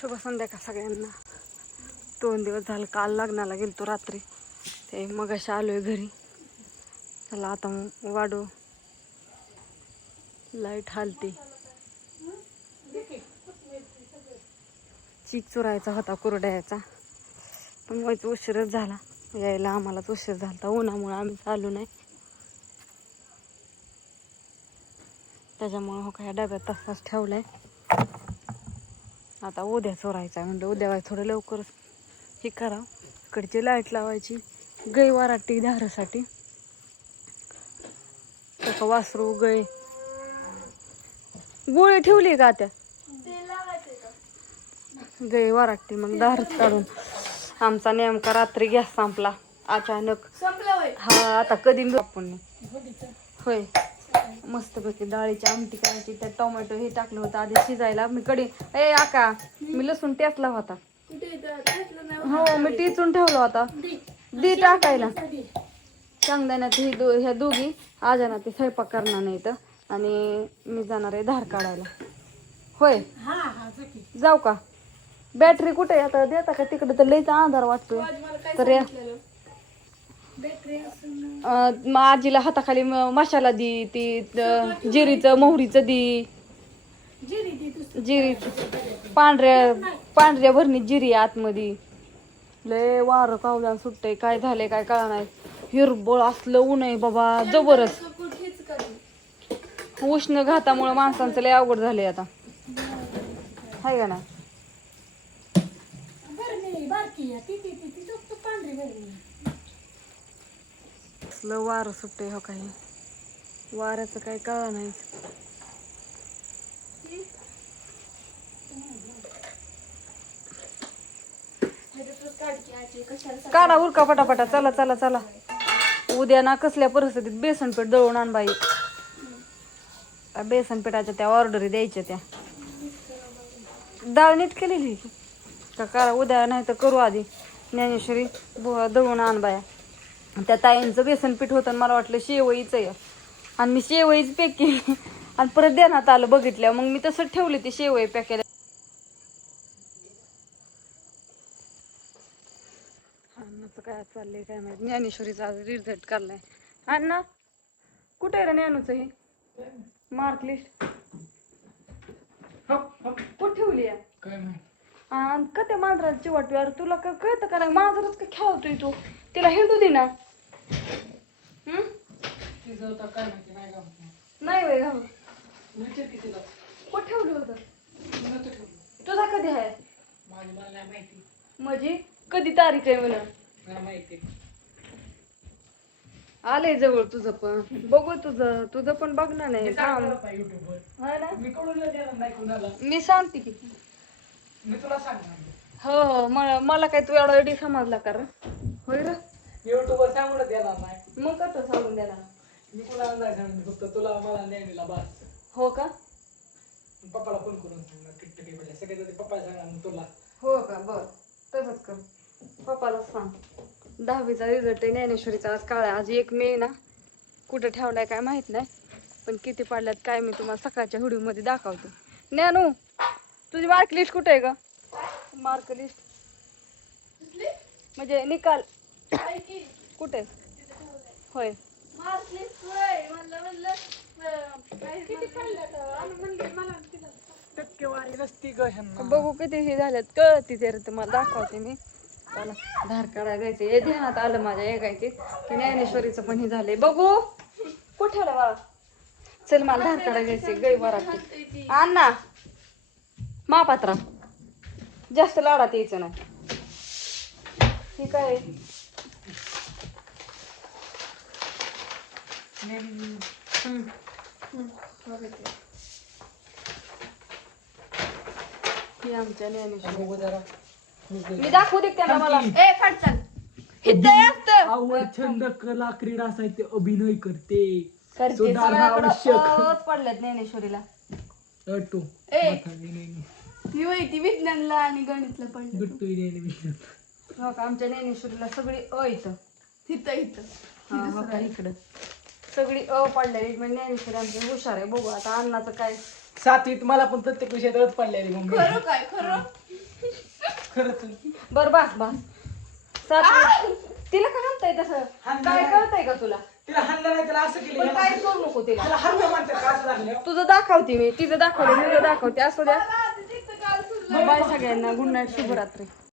शुभ संध्याकाळ सगळ्यांना. 2 दिवस झालं, काल लग्नाला गेलतो रात्री, ते मगाशी आलोय घरी. चला आता वाढू, लाईट हालते. चीक चुरायचा होता कुरड्याचा, पण व्हायचं उशीरच झाला यायला, आम्हालाच उशीर झाला. उन्हामुळे आम्ही चालू नाही, त्याच्यामुळे हो काय डब्यात तसाच ठेवलाय. आता उद्या चोरायचा आहे म्हणजे उद्या थोडं लवकर हे करा. इकडची लाईट लावायची गै वराटी धारासाठी. त्याचं वासरू गै गोळी ठेवली का त्या गै वराटी, मग दारच काढून. आमचा नेमका रात्री गॅस संपला अचानक. हा आता कधी आपण होय. मस्तपैकी डाळीची आमटी करायची, त्यात टोमॅटो हे टाकलं होतं आधी शिजायला. मी कडी आका मी लसूण टेचला होता. हो मी टिचून ठेवला होता, दी टाकायला. शेंगदाण्यात ह्या दोघी आजाना ते स्वयंपाक करणार नाही तर, आणि मी जाणार आहे धार काढायला. होय जाऊ का? बॅटरी कुठे आता देता का तिकडे? तर लईचा अंधार वाटतोय. तर या मग आजीला हाताखाली मसाला दी, ती जिरीचं मोहरीचं दी. जिरी पांढऱ्या भरणी जिरी आतमध्ये. लय वारं कावल्या सुटतंय, काय झालंय काय कळा नाही. हिरबळ असलं ऊन आहे बाबा जबरच. उष्ण घातामुळे माणसांचं लय अवघड झालंय आता, हाय का ना? असलं वारं सुटतंय हो, काही वाऱ्याचं काही कळा नाही. काढा उरका पटापटा. चला चला चला, उद्या ना कसल्या परिस्थितीत बेसनपीठ दळून आण बाई. बेसनपीठाच्या त्या ऑर्डरी द्यायच्या, त्या डाळ नीट केलेली का करा उद्या, नाही तर करू आधी. ज्ञानेश्वरी दळून आण बाया. त्या ताईंचं बेसनपीठ होतं, मला वाटलं शेवईचं आहे, आणि मी शेवईच पॅक केली. आणि परत देण्यात आलं बघितल्या, मग मी तसंच ठेवली ती शेवई पॅक केल्या. अन्नाचं काय चाललंय काय माहिती. ज्ञानेश्वरीचा आज रिझल्ट काढलाय. अण्णा कुठे आहे रे ज्ञानूचं हे मार्क लिस्ट? कुठे ठेवली आहे? का त्या मांजराला चिवटव्यावर तुला का कळतं का नाही? मांजरच का खेळतोय तू, तिला हिंडू दे ना. नाही वय घालू. कुठे ठेवलं होतं? तुझा कधी आहे? म्हणजे कधी तारीख आहे मला माहिती. आले जवळ तुझं पण बघू, तुझं पण बघणार नाही. मी सांगते की मी तुला सांगणार. हो हो, मला काय तू एवढा एवढी समजला का? होय रे, युट्यूबवर सांगून देणार नाही. मग कसं सांगून देणार? मी कुणाला नाही सांगणार, फक्त तुला मला नेहमीला बस. हो का? पप्पाला फोन करून सांगणार किट्टू सगळे पप्पा सांगणार तुला. हो का? बर तसंच कर, पप्पाला सांग. 10वीचा रिझल्ट आहे ज्ञानेश्वरीचा आज. काळा आज 1 मे ना. कुठं ठेवलाय काय माहित नाही, पण किती पडल्यात काय मी तुम्हाला सकाळच्या व्हिडिओमध्ये दाखवते. ज्ञानू तुझी मार्क लिस्ट कुठे आहे का? मार्क लिस्ट म्हणजे निकाल कुठे? होय टक्केवारी नसती ग. बघू किती हे झाल्यात कळती ते तुम्हाला दाखवते मी. चला धार काढायला जायचं. हे ध्यानात आलं माझ्या एकायचे की ज्ञानेश्वरीचं पण हे झालंय. बघू कुठे आलं बाळा? चल मला धार काढायला जायचंय. गै वराटी अण्णा महापात्रा जास्त लाडात यायचं नाही. ठीक आहे. आमच्या ज्ञानेश्वरी मी दाखवू दे त्यांना मला. ए फडचल छंद कला क्रीडा साहित्य अभिनय करते पडल्यात ज्ञानेश्वरीला. ती विज्ञानला आणि गणितला पडलं. हो का? आमच्या ज्ञानेश्वरीला सगळी येतं. इकडं सगळी पडलेली. म्हणजे ज्ञानेश्वरी आमची हुशार आहे. बघू आता अन्नाचं काय. 7वीत मला पण प्रत्येक विषयात पडलेली. खरं काय? खरं बर बस बस तिला का म्हणताय तसं काय कळतंय का तुला तिला हाणलं नाही त्याला असं केलं काय करू नको तिला हाणलं म्हणतात का असं झालं तुझं दाखवते मी तिचं दाखवलं तुझं दाखवते असं द्या बाय सगळ्यांना गुड नाईट शुभरात्री